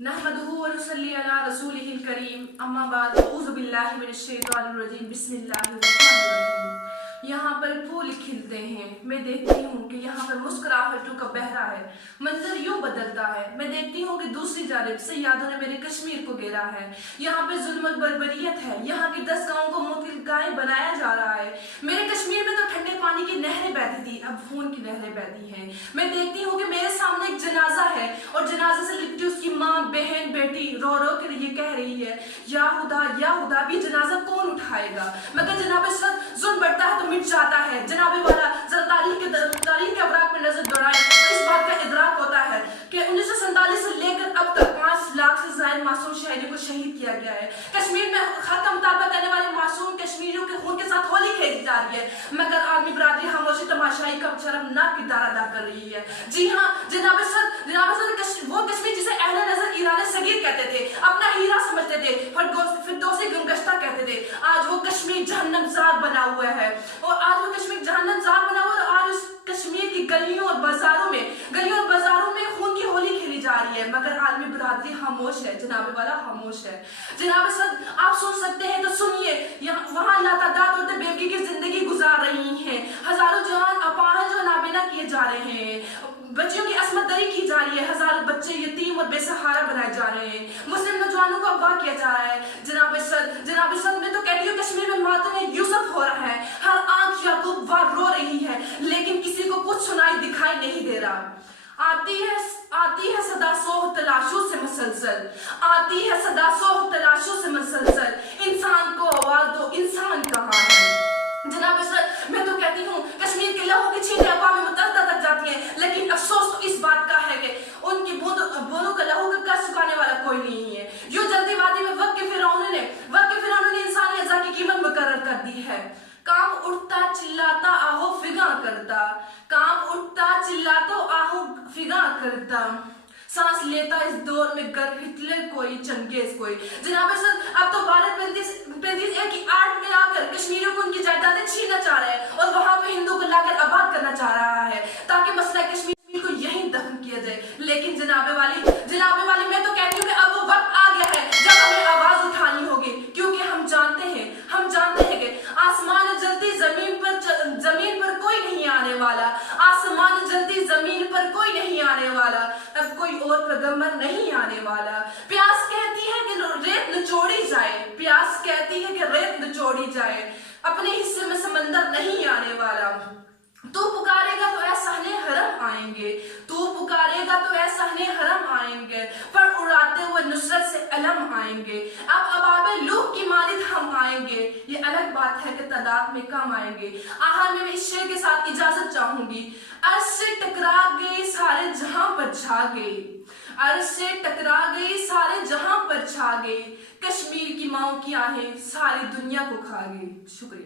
नहमदुहु व नुसल्ली अला रसूलिहिल करीम अम्मा बाद औज़ु बिल्लाहि मिनश शैतानिर रजीम बिस्मिल्लाहिर रहमानिर रहीम। यहाँ पर फूल खिलते हैं, मैं देखती हूँ कि यहाँ पर मुस्कुराहटों का बहरा है, मंजर यूँ बदलता है। मैं देखती हूँ कि दूसरी जानिब सैयादों ने मेरे कश्मीर को घेरा है। यहाँ पे जुल्म बर्बरियत है, यहाँ के 10 गाँव को मुतलकाएं बनाया जा रहा है। मेरे कश्मीर में तो ठंडे पानी की नहरें बहती थी, अब खून की नहरें बहती हैं। मैं देखती हूँ कि मेरे सामने एक जनाजा है और जनाजे से लिपटी उसकी माँ, बहन, बेटी रो रो कर ये कह रही है, या खुदा भी जनाजा कौन उठाएगा। मगर जनाबे सर जुल्म बढ़ता है तो मिट जाता है। जनाबे वाला जरा तारीख के अवराक में नजर दौड़ाए तो इस बात का इदराक होता है कि 1947 से लेकर अब तक 5 लाख से ज्यादा मासूम शहरियों को शहीद किया गया है। कश्मीर में हक का मुतालबा करने वाले मासूम कश्मीरियों के खून के साथ होली खेली जा रही है, मगर आर्मी बरादरी खामोशी तमाशाई का शर्मनाक किरदार अदा कर रही है। जी हाँ जनाबे सर वो कश्मीर जिसे अहले नजर ईरान सगीर कहते थे, अपना हीरा समझते थे, फिरदौसी गमगश्ता कहते थे, आज वो कश्मीर जहन्नमज़ार बना हुआ है। और आज वो कश्मीर जहन्नमज़ार बना हुआ है और आज उस कश्मीर की गलियों और बाजारों में खून की होली खेली जा रही है, मगर आलमी बरादरी खामोश है। जनाबे वाला खामोश है। जनाबे सर आप सुन सकते हैं तो सुनिए, वहाँ लातादाद औरतें बेवगी की जिंदगी गुजार रही हैं, हजारों जवान अपाहज और नाबीना किए जा रहे हैं, बच्चियों की असमत दरी की जा रही है, हजारों बच्चे यतीम और बेसहारा बनाए जा रहे हैं, मुस्लिम नौजवानों को अगवा किया जा रहा है। जनाबे सर मैं तो कहती हूँ कश्मीर में मातम यूसुफ हो रहा है, हर आंख याकूब वार रो रही है, लेकिन किसी को कुछ सुनाई दिखाई नहीं दे रहा। आती है सदा सोह तलाशों से मसलसल, आती है सदा सोह तलाशों से मसलसल, इंसान को आवाज दो, इंसान कहाँ है। जनाब सर मैं तो कहती हूँ कश्मीर के लहू की छींटे अक़वाम मुत्तहिदा तक जाती हैं, लेकिन अफसोस तो इस बात का है कि उनकी बूंदों का लहू का सुखाने वाला कोई नहीं है। यूं जल्दीबाजी में वक्त के फिरौनों ने इंसानी अज़ा की कीमत मुकर्रर कर दी है। काम उठता चिल्लाता आहो फिगा करता, काम उठता चिल्लाता आहो फिगा करता, सांस लेता इस दौर में गर हिटलर कोई चंगेज कोई। जनाब सर अब तो भारत 35 की आड़ में आकर कश्मीरियों को उनकी जायदादें छीनना चाह रहा है और वहां पे हिंदू को लाकर आबाद करना चाह रहा है ताकि मसला कश्मीर को यहीं दफन किया जाए। लेकिन जनाबे वाली मैं तो कहती हूँ कि अब वो वक्त आ गया है जब हमें आवाज उठानी होगी, क्योंकि हम जानते हैं कि आसमान जलती जमीन पर कोई नहीं आने वाला, आसमान जलती जमीन पर कोई नहीं आने वाला, अब कोई और पैगंबर नहीं आने वाला। प्यास कहती है कि रेत निचोड़ी जाए, प्यास कहती है कि रेत निचोड़ी जाए, अपने हिस्से में समंदर नहीं आने वाला। तू पुकारेगा तो ऐ सहने हरम आएंगे, तू पुकारेगा तो ऐ सहने हरम आएंगे, पर उड़ाते हुए नुसरत से अलम आएंगे। अब अबाबे लूह की मालिद हम आएंगे, ये अलग बात है कि तादाद में कम आएंगे। आखिर में इस शेर के साथ इजाजत चाहूंगी। अर्श से टकरा गई सारे जहां पर छा गई, अर्श से टकरा गई सारे जहां पर छा गई, कश्मीर की माओ की आहें सारी दुनिया को खा गई। शुक्रिया।